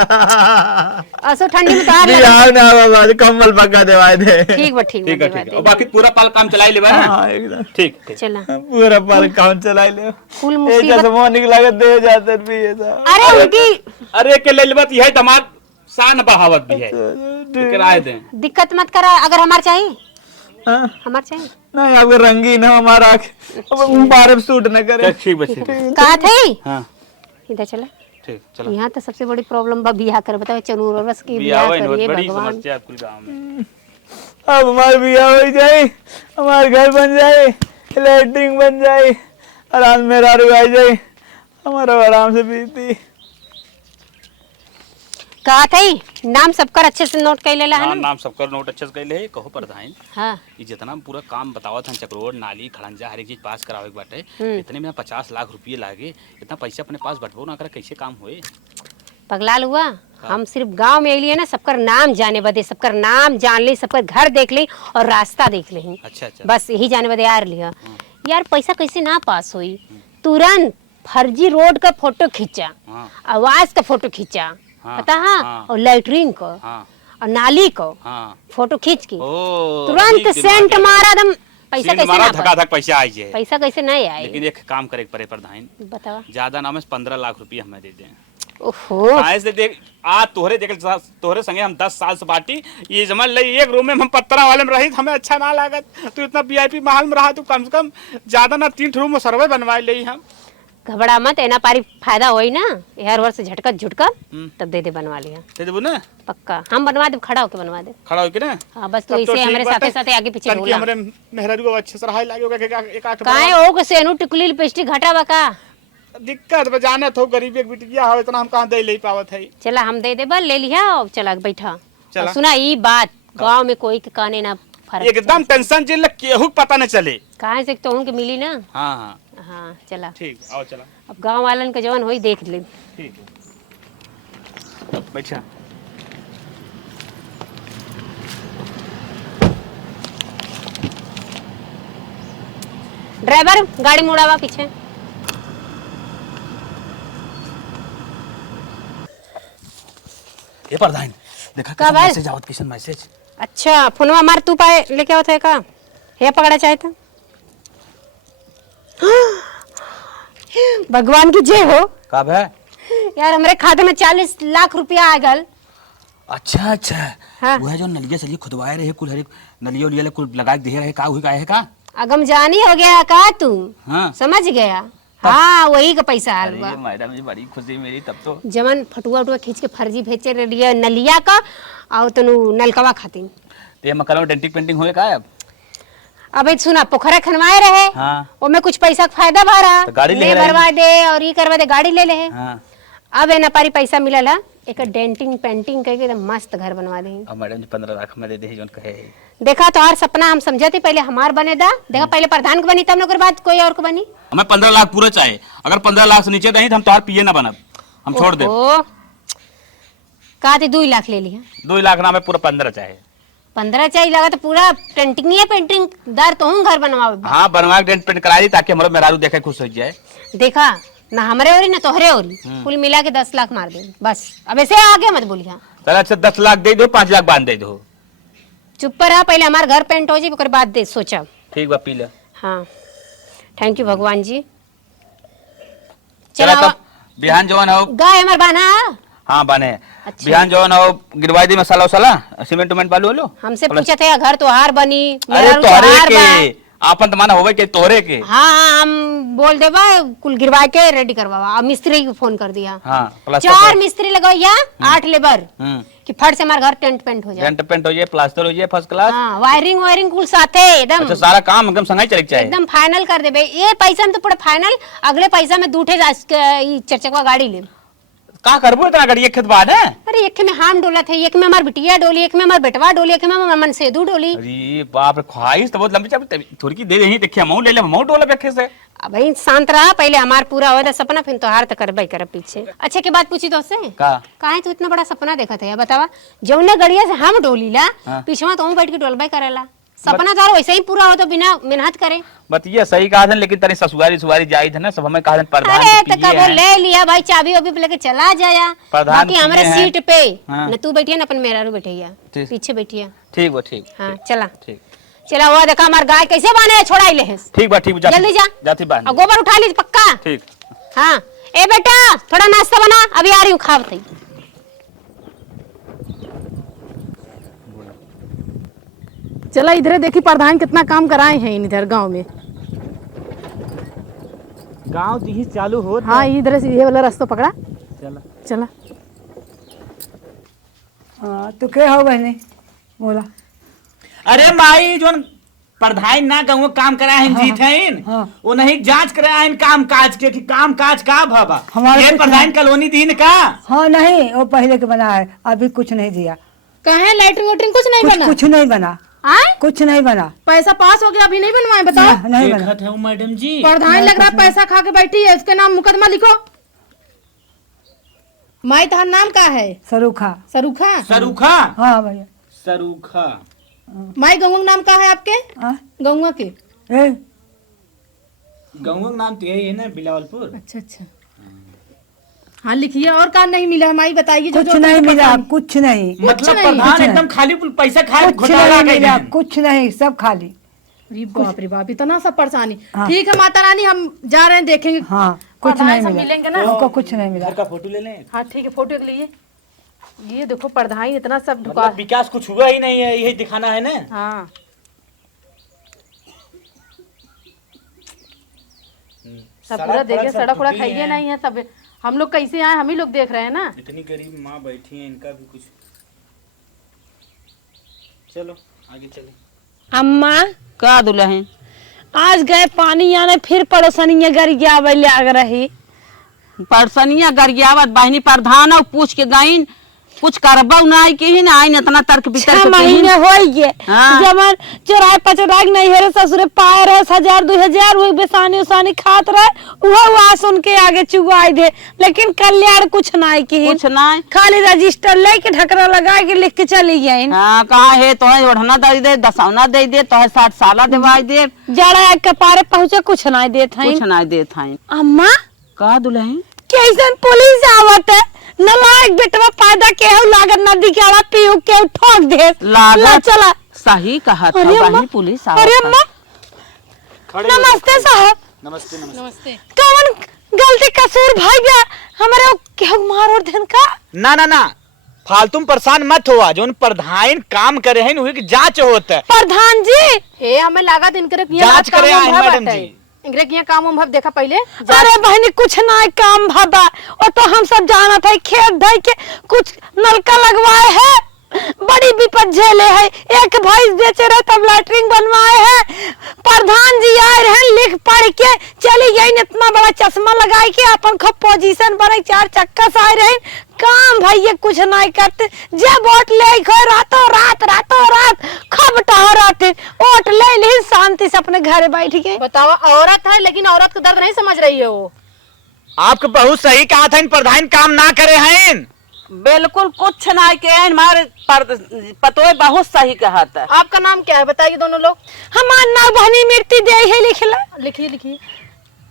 असो ठंडी में तो आ लगा बिहार ना बाबा कम्बल पक्का दिवाए दे। ठीक बा ठीक है ठीक है और बाकी पूरा पाल काम चलाई लेबा ना। हाँ एकदम ठीक ठीक। चला पूरा पाल काम चला ले। कुल एक मुसीबत जैसे निकला दे जाते भी ये सब। अरे उनकी अरे के ले लेबा यह दमाद शान बहावत भी है किराए दें। दिक्कत मत करा अगर हमार चाहिए हाँ? हमार चाहिए नहीं आपके रंगीन है हमारा बारह सूट न करे। ठीक बच्चे कहा थे हाँ इधर चला ठीक चलो। यहाँ तो सबसे बड़ी प्रॉब्लम बा बियाह कर बताओ चनूर और बस की बियाह बियाह होई करिए बड़ी भगवान समस्या कुल गांव में। अब हमारे बियाह हो जाए हमारे घर बन जाए लेटरिन बन जाए आराम मेरा रुआई जाए हमारा आराम से बीती। का थई नाम सबकर अच्छे से नोट कर लेला है हाँ, ना। नाम सबकर नोट अच्छे से कैले है। कहो प्रधान हाँ ये जितना पूरा काम बतावत हन चक्रोड नाली खड़ंजा हर एक चीज पास करावे के बाटे, इतने में 50 लाख रुपये लागे। इतना पैसा अपने पास बटबो ना करे, कैसे काम होए? पगलाल हुआ। हम सिर्फ गांव में लिए ना, सबकर नाम जाने बदे, सबकर नाम जान ली, सबकर घर देख ली और रास्ता देख ली। अच्छा अच्छा। बस यही जाने बदे यार लिया। यार पैसा कैसे ना पास हुई? तुरंत फर्जी रोड का फोटो खींचा, हाँ आवाज का फोटो खींचा, हाँ, पता है, हाँ। और लैट्रिन को हाँ और नाली को हाँ। फोटो खींच के ओ, तुरंत ठीक सेंट दिमाग मारा दम। पैसा सेंट कैसे मारा, ना धका पास? धक पैसा आई जाए। पैसा कैसे नहीं आए? लेकिन एक काम करे पड़े प्रधान, बताओ। ज्यादा नाम है 15 लाख रुपये हमें दे दें। ओहो काहे से देख आज तोहरे संगे हम 10 साल से बाटी, ये समझ ले एक रूम में हम पत्थरा वाले में रही, हमें अच्छा ना लागत। तू इतना वीआईपी महल में रहा, तू कम से कम ज्यादा ना 3 रूम में सर्वे बनवा ले हम। घबरा मत, एना पारी फायदा होई ना, हर वर्ष झटकत झुटकत तब दे दे बनवा लिया। दे देबो ना, पक्का हम बनवा दे, खड़ा होके बनवा दे। खड़ा होके ना। हाँ बस तू तब तो इसे ठीक हमारे बात साथे है। साथे आगे पीछे तनकी बोला। हमरे मेहरारू को अच्छे से रहाई लागे एक आठ काहे ओ के सेनु टिकुली लिपस्टिक घटा बका। दिक्कत बजाने थो, गरीब एक बिटिया हो, इतना हम कहां दे ले पावत है। चला हम दे दे, बल ले लिया और चला बैठा। चला। और सुना ई बात, गांव में कोई के काने ना फर्क। एकदम टेंशन जिल केहू पता न चले। काहे से तो उनके मिली ना। हाँ हाँ हाँ चला, ठीक, आओ चला। अब गांव वालन के जवन होई देख ले। ठीक है बैठा। ड्राइवर गाड़ी मुड़ावा पीछे। ए प्रधान देखा का किसन भाई? मैसेज आवत, किसन मैसेज। अच्छा फोनवा मार, तू पाए लेके आवत है का? हे पकड़ा चाहे था। भगवान की जय हो। कब है? यार हमारे खाते में 40 लाख रुपया आ गल। अच्छा अच्छा। हाँ। वो है जो नलिया सलिया खुदवाए रहे, कुल हरे नलिया उलिया कुल लगा के दे रहे, का हुई का है का? अगम जानी हो गया का तू? हाँ। समझ गया। हाँ वही का पैसा आल बा। अरे मैडम जी बड़ी खुशी मेरी तब तो। जमन फटुआ उटुआ खींच के फर्जी भेजे रहिए नलिया का और तनु नलकवा खातिर। ते मकान में डेंटिंग पेंटिंग होए का अब? अबे सुना, पोखरा खनवाए रहे, हाँ। ओमे कुछ पैसा का फायदा भरा, तो गाड़ी ले ले रही। भरवा दे और ये करवा दे, गाड़ी ले ले। हाँ। अब ए ना पारी पैसा मिलल है, एक डेंटिंग पेंटिंग करके एकदम मस्त घर बनवा दे। अब मैडम जी 15 लाख में दे दे जोन कहे। देखा तो हर सपना हम समझते पहले हमार बने दा, देखा पहले प्रधान को बनी तब न बाद कोई और को बनी। हमें 15 लाख पूरा चाहिए, अगर 15 लाख से नीचे नहीं तो हम तोहार पिए ना बनब, हम छोड़ दे। कहा थे 2 लाख ले लिया, 2 लाख ना, हमें पूरा 15 चाहिए। 15 चाहिए लगा तो पूरा पेंटिंग ही है, पेंटिंग दार तो हूँ घर बनवाओ। हाँ बनवा के डेंट पेंट करा दी ताकि हमारा मेहरारू देखे खुश हो जाए। देखा ना हमारे ओरी ना तोहरे ओरी, कुल मिला के 10 लाख मार दे बस। अब ऐसे आगे मत बोलिए। चल अच्छा 10 लाख दे दो, 5 लाख बांध दे दो। चुप पर रहा, पहले हमारे घर पेंट हो जाए ओकर बाद दे सोचा। ठीक बा, पी ले। हाँ थैंक यू भगवान जी। चला चला तब बिहान जवान हो। गाय हमार बाना। हाँ बने। अच्छा। बिहान जवान हो, गिरवाई दी मसाला वसाला, सीमेंट उमेंट बालू वालू। हमसे पूछा था घर तोहार बनी, अरे मेरा तोहरे तोहार बा। के आपन तो माना होवे के तोहरे के। हाँ हाँ हम बोल देबा, कुल गिरवा के रेडी करवावा। अब मिस्त्री को फोन कर दिया। हाँ प्लास्टर 4 मिस्त्री लगवाइया, 8 लेबर कि फट से हमारे घर टेंट पेंट हो जाए। डेंट पेंट हो जाए, प्लास्टर हो जाए फर्स्ट क्लास। हाँ वायरिंग वायरिंग कुल साथे एकदम अच्छा सारा काम एकदम संगाई चले चाहिए। एकदम फाइनल कर देबे। ये पैसा में तो पूरा फाइनल, अगले पैसा में 2 चरचकवा गाड़ी ले। का करबो इतना गाड़ी एक खेत बाद है? अरे एक में हम डोला थे, एक में हमार बिटिया डोली, एक में हमार बेटवा डोली, एक में हमार मनसेदू डोली। अरे बाप रे, ख्वाहिश तो बहुत लंबी चली, थोड़ी की दे देही देखिए मऊ ले ले, मऊ डोला बेखे से। अब भाई शांत रहा, पहले हमार पूरा हो सपना, फिर तो हार तो करबे कर पीछे। अच्छा के बात पूछी तो से का काहे तू इतना बड़ा सपना देखा था? बतावा, जौने गड़िया से हम डोलीला हाँ। पीछे तो बैठ के डोलबे करेला। सपना तो वैसे ही पूरा हो तो बिना मेहनत करे। बतिया सही कहा था, लेकिन तेरी ससुरारी सुवारी जाई थे ना, सब हमें कहा था प्रधान अरे के तो पिए कब हैं। ले लिया भाई, चाबी वाबी पे लेके चला जाया। प्रधान बाकी हमारे पिए हैं। सीट पे हाँ। न तू बैठिया न अपन मेहरारू बैठिया, ठीक। पीछे बैठिया। ठीक बा, ठीक हाँ चला ठीक चला। वो देखा हमार गाय कैसे बाने छोड़ाई ले है। ठीक बा, ठीक बा, जल्दी जा, जाती बात। और गोबर उठा लीजिए पक्का। ठीक। हाँ ए बेटा थोड़ा नाश्ता बना, अभी आ रही हूँ, खा बताई। चला इधर देखी प्रधान कितना काम कराए हैं इधर गांव में। गांव तो ही चालू हो। हाँ इधर से ये वाला रास्ता पकड़ा। चला चला हाँ तो क्या हो बहने बोला। अरे माई जोन प्रधान ना कहूँ काम कराए हैं जीत हैं हाँ। वो नहीं जांच कराए हैं काम काज के कि काम काज का भाबा हमारे ये कुछ प्रधान कॉलोनी दीन का हाँ नहीं वो पहले के बना है, अभी कुछ नहीं दिया। कहे लैटरिन वैटरिन कुछ नहीं बना? कुछ नहीं बना, आए? कुछ नहीं बना। पैसा पास हो गया, अभी नहीं बनवाए? बताओ। नहीं बना। देखत है वो मैडम जी प्रधान लग रहा है पैसा खा के बैठी है, उसके नाम मुकदमा लिखो। माई तहार नाम का है? सरूखा। सरूखा। सरूखा हाँ भैया। सरूखा माई गंगू नाम का है आपके? हाँ? गंगुआ के? ए, गाँव का नाम तो यही है ना बिलावलपुर। अच्छा अच्छा, हाँ लिखिए। और का नहीं मिला है माई, बताइए। जो कुछ जो नहीं आपको मिला, पसंद- कुछ नहीं, मतलब नहीं, प्रधान कुछ एकदम खाली पैसा खाए कुछ घोटाला नहीं कर मिला, दिए। कुछ नहीं, सब खाली। अरे बाप रे बाप, इतना सब परेशानी। हाँ। ठीक है माता रानी, हम जा रहे हैं, देखेंगे। हाँ कुछ प्रधान नहीं से मिला, मिलेंगे ना? हमको कुछ नहीं मिला। घर का फोटो ले लें। हाँ ठीक है, फोटो के लिए। ये देखो प्रधान इतना सब ढुका। मतलब विकास कुछ हुआ ही नहीं है, यही दिखाना है ना। हाँ सब पूरा देखे, सड़क उड़क है ये नहीं है सब। हम लोग कैसे आए, हम ही लोग देख रहे हैं ना। इतनी गरीब माँ बैठी है, इनका भी कुछ। चलो आगे चले। अम्मा का दुल्हन आज गए पानी आने, फिर पड़ोसनिया गरिया लग रही। परसनिया गरियावत बहनी प्रधान और पूछ के गईन कुछ करबा नाई के ही ना आइन इतना तर्क बितर 6 महीने हो गए हाँ। जमन चोराय पचराग नहीं है, ससुरे पाए रहे 1000 2000 वो बेसानी उसानी खात रहे, वो सुन के आगे चुगाई दे। लेकिन कल्याण कुछ नहीं की, कुछ नाई। खाली रजिस्टर लेके ढकरा लगा के लिख के चली गई। हाँ कहा है तो ओढ़ना दे दे, दसौना दे दे, तो 60 साला दिवाई दे, जड़ा एक कपारे पहुंचे कुछ नहीं देत है। कुछ नहीं देत हैं। अम्मा का दुल्हन कैसन पुलिस आवत है, नलायक बेटवा पैदा के हो लागत नदी के आड़ा पीऊ के ठोक दे ला लागत चला। सही कहा था अरे अम्मा, बहनी पुलिस अरे आवत अम्मा, खड़े नमस्ते साहब। नमस्ते नमस्ते। नमस्ते। कौन गलती कसूर भाई गया हमारे क्या मार और दिन का? ना ना ना फालतू में परेशान मत हुआ, जो प्रधान काम करे हैं वही की जांच होता है। प्रधान जी हे हमें लगा दिन करे जांच करे आए मैडम जी। इंग्रे किया काम हम देखा पहले। अरे बहनी कुछ ना काम भाबा, और तो हम सब जाना था खेत धई के कुछ नलका लगवाए है, बड़ी विपद झेले है। एक भैंस बेचे रहे तब लैटरिन बनवाए है। प्रधान जी आए रहे, लिख पढ़ के चली गई, इतना बड़ा चश्मा लगाई के अपन खूब पोजीशन बने, 4 चक्का से आए रहे। काम भैया कुछ नहीं करते, जब वोट ले रातों रात खूब टहराते, वोट ले ली शांति से अपने घर बैठ के। बताओ, औरत है लेकिन औरत का दर्द नहीं समझ रही है वो। आपको बहुत सही कहा था, इन प्रधान काम ना करे हैं। बिल्कुल कुछ नहीं के हमारे पतोय बहुत सही कहा था। आपका नाम क्या है बताइए दोनों लोग? हमार नाम बहनी मृत्यु दे है लिखला। लिखिए लिखिए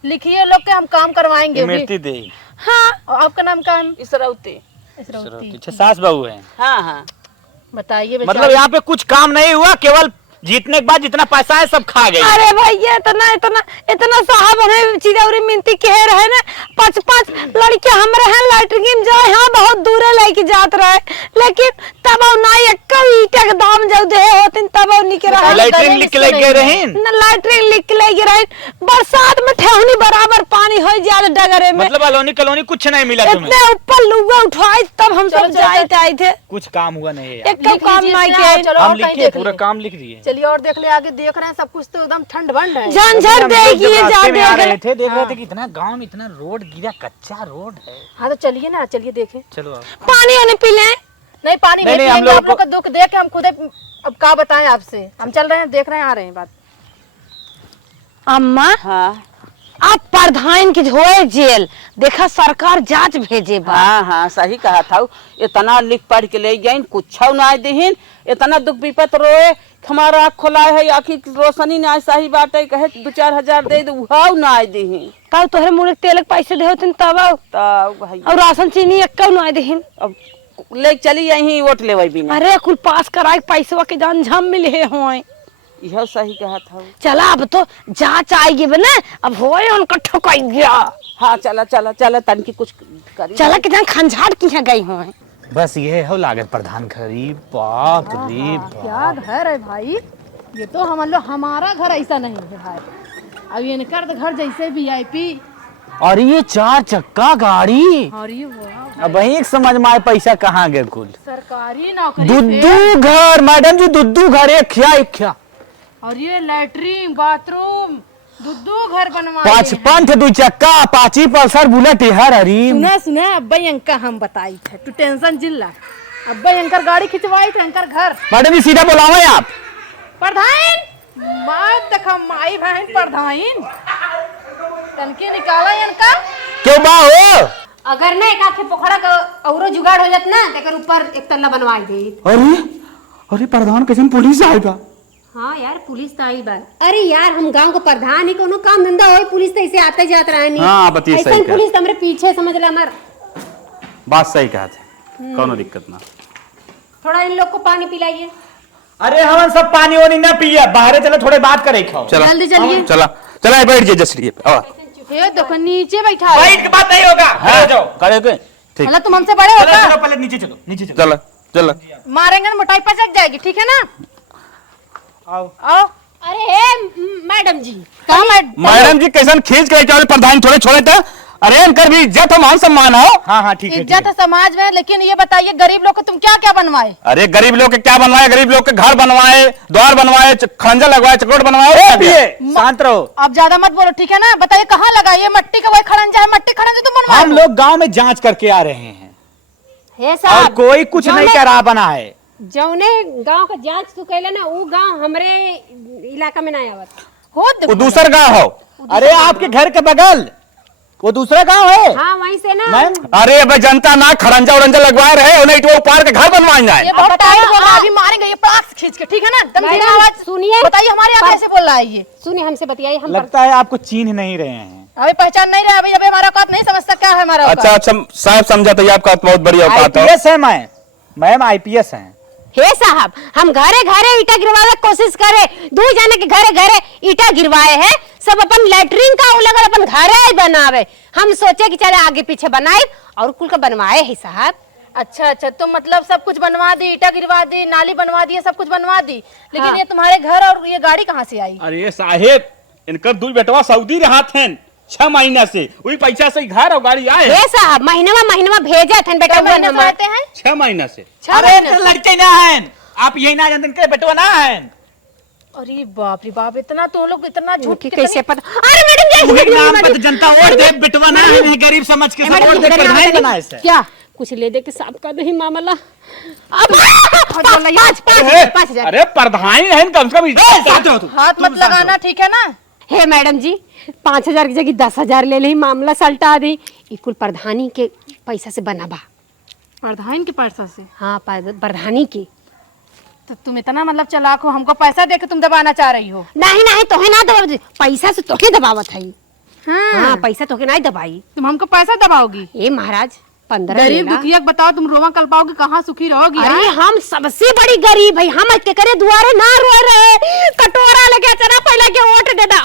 लिखिए लोग के हम काम करवाएंगे भी। मृत्यु दे हाँ और आपका नाम क्या है? इसरौती। इसरौती। सास बहू है। हाँ हाँ बताइए मतलब यहाँ पे कुछ काम नहीं हुआ, केवल जीतने के बाद जितना पैसा है सब खा गई। अरे भैया इतना इतना इतना साहब हमें चिरौरी मिनती कह रहे ना, 5-5 लड़के हमरे हैं लैटरिन जाए, हाँ बहुत दूर लेके जात रहे, लेकिन तब ना एक ईटे के दाम जो दे होतिन तब निके रहे। लैटरिन लिख ले गए रहीन, लैटरिन लिख ले गए रहे, बरसात में ठेहुनी बराबर पानी हो जाए डगरे में। मतलब अलोनी कलोनी कुछ नहीं मिला तुम्हें? इतने ऊपर लुगा उठाए तब हम सब जाए आए थे, कुछ काम हुआ नहीं है। एक काम नहीं किया। चलो हम और कहीं लिखे देख पूरा लिए। काम लिख दिए। चलिए और देख ले, आगे देख रहे हैं सब कुछ तो एकदम ठंड बंड है। झंझट हम लोग देगी जब रास्ते में आ जा रहे थे, देख रहे थे कि इतना गांव में इतना रोड गिरा, कच्चा रोड है। हाँ तो चलिए ना, चलिए देखें। चलो पानी आने पी ले। नहीं पानी नहीं, नहीं हम पिएंगे, लोग आप लोग का दुख देख के हम खुद अब क्या बताएं आपसे। हम चल रहे हैं, देख रहे हैं, आ रहे हैं बात। अम्मा हाँ आप प्रधान के होए जेल, देखा सरकार जांच भेजे बा। हाँ हाँ सही कहा था। इतना लिख पढ़ के ले गई, कुछ नहीं दीहिन, इतना दुख विपत रोए, हमारा आँख खोलाए है, आखिर रोशनी ना सही बात है, कहे 2-4 हजार दे दो ना दीहिन, तब तोहरे मुड़े तेल के पैसे दे होतिन तब तब भाई और राशन चीनी एक ना देहिन। अब ले चली यही वोट ले बिना। अरे कुल पास कराए पैसवा के जान झम मिले होए। यह सही कहा था। चला अब तो जांच आएगी बने, अब होए उनका ठोकाई गया। हाँ चला चला चला तन की कुछ करी। चला के जान खंजाट की गई होए। बस ये हो लागत प्रधान गरीब बाप रे क्या घर है भाई, ये तो हमारा घर ऐसा नहीं है भाई। अब ये इनका घर जैसे VIP। और ये 4 चक्का गाड़ी, और ये वाह, अब वही समझ में आए पैसा कहाँ गए कुल। सरकारी नौकरी। दुद्दू घर मैडम जी, दुद्दू घर एक खिया और ये लैट्रिन बाथरूम दो घर बनवा पांच पंथ दू चक्का अपाची पल्सर बुलेट हर हरी। सुना सुना अब्बा अंका हम बताई थे तू टेंशन जिल्ला अब्बा अंकर गाड़ी खिंचवाई थे अंकर घर। मैडम जी सीधा बुलाओ आप। प्रधान माय देखा माई बहन प्रधान तनके निकाला इनका क्यों बा हो? अगर ना एक आखे पोखड़ा का औरो जुगाड़ हो जात ना तेकर ऊपर एक तल्ला बनवा दे। अरे अरे प्रधान कैसे पुलिस आएगा? हाँ यार पुलिस तो आई बा। अरे यार हम गांव को प्रधान है कोनो काम धंधा होई पुलिस तो ऐसे आते जात रहा नहीं। हाँ, बताइए सही कहा। पुलिस तो हमरे पीछे समझ ला हमार। बात सही कहा थे, कोनो दिक्कत ना। थोड़ा इन लोग को पानी पिलाइए। अरे हम सब पानी वानी ना पिए, बाहर चलो थोड़े बात करे खाओ। चला जल्दी चलिए। चला चला बैठ जाइए जसरी। ये देखो नीचे बैठा है। बैठ के बात नहीं होगा, खड़े जाओ। खड़े थे ठीक। मतलब तुम हमसे बड़े हो चलो क्या? चलो पहले नीचे चलो, नीचे चलो। चला चला मारेंगे ना मोटाई पचक जाएगी ठीक है ना। आओ आओ। अरे मैडम जी कहा मैडम जी कैसन खींच के क्या प्रधान थोड़े छोड़े थे। अरे इनकर भी इज्जत हो मान सम्मान हो। हाँ हाँ ठीक है। इज्जत है समाज में, लेकिन ये बताइए गरीब लोग को तुम क्या क्या बनवाए? अरे गरीब लोग के क्या बनवाए, गरीब लोग के घर बनवाए, द्वार बनवाए, खंजर लगवाए, चकोट बनवाए। शांत रहो। अब ज्यादा मत बोलो ठीक है ना। बताइए कहाँ लगाइए मट्टी का वही खड़ंजा है, मट्टी खड़ंजा तुम बनवाए। हम लोग गांव में जांच करके आ रहे हैं हे और साहब कोई कुछ नहीं करा बना है। जौने गांव का जांच तू कैले ना वो गांव हमरे इलाका में ना आवत। वो दूसर गाँव हो। अरे आपके घर के बगल वो दूसरा गांव है। हाँ वहीं से ना। मैम अरे भाई जनता ना खरंजा उरंजा लगवाए रहे उन्हें तो ऊपर के घर बनवाए जाए। ये बहुत टाइट बोल रहा है, अभी मारेंगे ये पास खींच के ठीक है ना। एकदम धीमी आवाज सुनिए। बताइए हमारे यहाँ कैसे बोल रहा है ये? सुनिए हमसे बतियाइए हम लगता है आपको चिन्ह नहीं रहे हैं। अभी पहचान नहीं रहा, अभी अभी हमारा औकात नहीं समझता क्या है हमारा औकात। अच्छा अच्छा साहब समझा तो आपका बहुत बढ़िया औकात है। आईपीएस है मैम आईपीएस हैं। हे साहब हम घरे घरे ईटा गिरवावे की कोशिश करे, दू जाने के घरे घरे ईटा गिरवाए हैं, सब अपन लैट्रिन का लगल अपन घरे ही बनावे। हम सोचे कि चले आगे पीछे बनाए और कुल का बनवाए ही साहब। अच्छा अच्छा तो मतलब सब कुछ बनवा दी, ईटा गिरवा दी, नाली बनवा दी, सब कुछ बनवा दी, लेकिन हाँ। ये तुम्हारे घर और ये गाड़ी कहाँ से आई? अरे साहेब इनकर दूध बेटवा सऊदी रहा थे 6 महीना से, वही पैसा से घर और गाड़ी आए। हे साहब महीना भेजे थे बेटा हुआ हम आते हैं 6 महीना से। अरे लड़के ना हैं आप यही ना जानते के बेटवा ना हैं। अरे बाप रे बाप इतना तुम लोग इतना झूठ कैसे पता? अरे मैडम जी नाम पर तो जनता वोट दे, बेटवा ना है गरीब समझ के सब वोट दे प्रधान बनाए से। क्या कुछ ले दे के साहब का नहीं मामला। अरे प्रधान है कम से कम हाथ मत लगाना ठीक है ना। हे मैडम जी 5,000 की जगह 10,000 ले ली, मामला सल्टा दी। कुल प्रधानी के पैसा से बना बा। प्रधान के पैसा से? हाँ प्रधानी के। तो तुम इतना मतलब चालाक हो, हमको पैसा दे के तुम दबाना चाह रही हो? नहीं तोहे ना दबा, पैसा से तोहे दबावत है। हाँ पैसा तोहे नहीं दबाई। तुम हमको पैसा दबाओगी? ए महाराज 15 गरीब दुखिया बताओ तुम रोवा कल पाओगे, कहाँ सुखी रहोगी? अरे हम सबसे बड़ी गरीब है, हम के करे दुआरे ना रो रहे, कटोरा लेके चला पहले के वोट देना।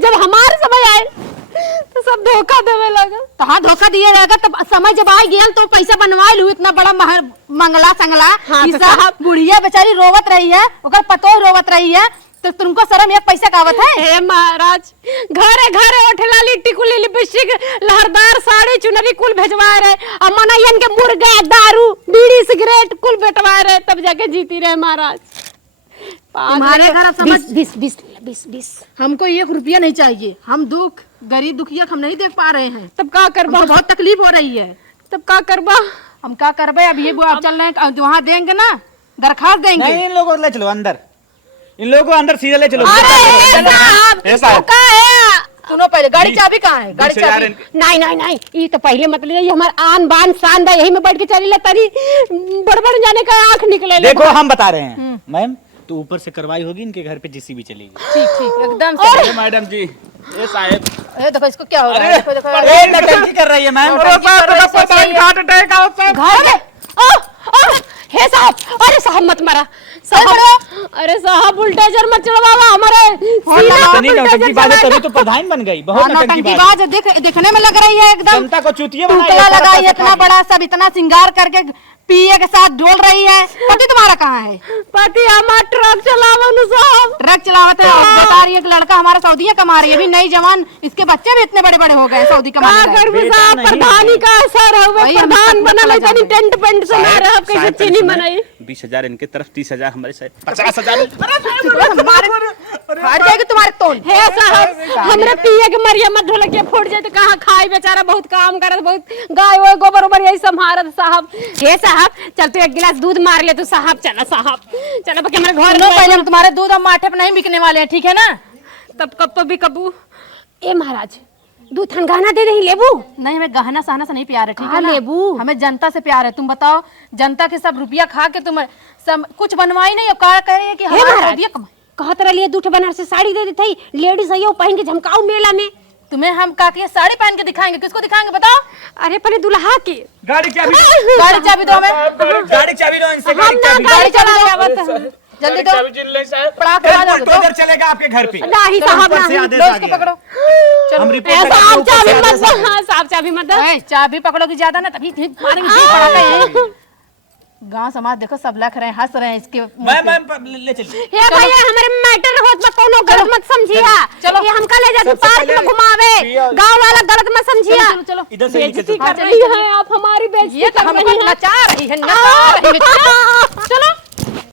जब हमारे समय आए तो सब धोखा देवे लगा। तो हाँ धोखा दिया जाएगा, तब समय जब आ गया तो पैसा बनवा लू इतना बड़ा मंगला संगला। हाँ, तो साहब बुढ़िया बेचारी रोवत रही है, ओकर पतो रोवत रही है, तो तुमको शर्म एक पैसा कावत है? हे महाराज घरे ओठला लिट्टी कुल लिपस्टिक लहरदार साड़ी चुनरी कुल भेजवा रहे, अब मनैयन के मुर्गा दारू बीड़ी सिगरेट कुल बेटवा रहे, तब जाके जीती रहे महाराज। तुम्हारे घर अब समझ 20 हमको 1 रुपया नहीं चाहिए। हम दुख गरीब दुखिया हम नहीं देख पा रहे हैं। तब का करबा? बहुत तकलीफ हो रही है। तब का करबा? हम क्या करबे? अब ये आप चल रहे हैं वहाँ देंगे ना, दरखास्त देंगे। नहीं इन लोगों को ले चलो अंदर, इन लोगों को अंदर सीधे ले चलो। सुनो पहले गाड़ी चाबी कहाँ है? गाड़ी चाबी नहीं ये तो पहले मतलब ये हमारा आन बान शान था, यही में बैठ के चली ले तरी बड़बड़ जाने का आंख निकले। देखो हम बता रहे हैं मैम, तो ऊपर से कार्रवाई होगी, इनके घर पे जेसीबी चलेगी। ठीक एकदम से। मैडम जी ये साहेब देखो इसको क्या हो रहा है, देखो नौटंकी कर रही है मैम। हे साहब, अरे साहब मत मारा साहब। अरे साहब बुलडोजर मत चढ़वावा हमारे नौटंकी बात है, तभी तो प्रधान बन गई। बहुत नौटंकी बात देखने में लग रही है एकदम। जनता को चूतिया लगाई इतना बड़ा सब, इतना श्रृंगार करके पिए के साथ डोल रही है। पति तुम्हारा कहाँ है? पति हमारा ट्रक चलावन साहब। ट्रक चलावते हैं और बता रही है एक लड़का हमारा सऊदीया कमा रही है, अभी नई जवान, इसके बच्चे भी इतने बड़े बड़े हो गए सऊदी कमाने। प्रधानी का असर है, प्रधान बना ले टेंट पेंट सुना रहा, कैसे चीनी बनाई 20,000 इनके तरफ, 30,000 हमारे साथ, 50,000। हट जाएगी तुम्हारे तोन। हे साहब हमरा पिए के मरिया मत ढोलकिया फूट जाए तो कहाँ खाई, बेचारा बहुत काम करत, बहुत गाय वो गोबर ओबर यही संभारत साहब। हे साहब चल तू एक गिलास दूध मार ले तू साहब, चला साहब चला बाकी हमारे घर सुनो, पहले हम तुम्हारे दूध और माठे पे नहीं बिकने वाले हैं, ठीक है ना? तब कब तो भी कबू। ए महाराज दूध ठनगाना दे दे लेबू। नहीं, हमें गहना सहना से नहीं प्यार है, ठीक है ना? लेबू हमें जनता से प्यार है। तुम बताओ, जनता के सब रुपया खा के तुम सब कुछ बनवाई नहीं, और कह रही है कि हमारा रुपया कमाई। कहत रही दूठ बनारसी साड़ी दे देती लेडीज है पहन के झमकाऊ मेला में। तुम्हें हम काकी साड़ी पहन के दिखाएंगे, किसको दिखाएंगे बताओ? अरे पहले दुल्हा के गाड़ी चाबी, गाड़ी चाबी दो हमें, गाड़ी चाबी दो इनसे, हम ना गाड़ी चला जावत जल्दी दो। पड़ाक आवाज आ रही है। चलेगा आपके घर पे। नहीं साहब नहीं, लो इसको पकड़ो। हम रिपोर्ट साहब चाबी मत दो, हाँ साहब चाबी मत दो। चाबी पकड़ोगी ज्यादा ना तभी मारेंगे पड़ाका है। गांव समाज देखो सब लख रहे हैं, हंस रहे हैं इसके। मैम ले चलिए। हे भैया हमारे मैटर होत मत कोनो गलत मत समझिया। चलो। ये हमका ले जाके पार्क में घुमावे, गांव वाला गलत मत समझिया। चलो चलो इधर से बेइज्जती कर रही है आप, हमारी बेइज्जती ये तो कर हमको रही है। नचा रही है, नचा रही है। चलो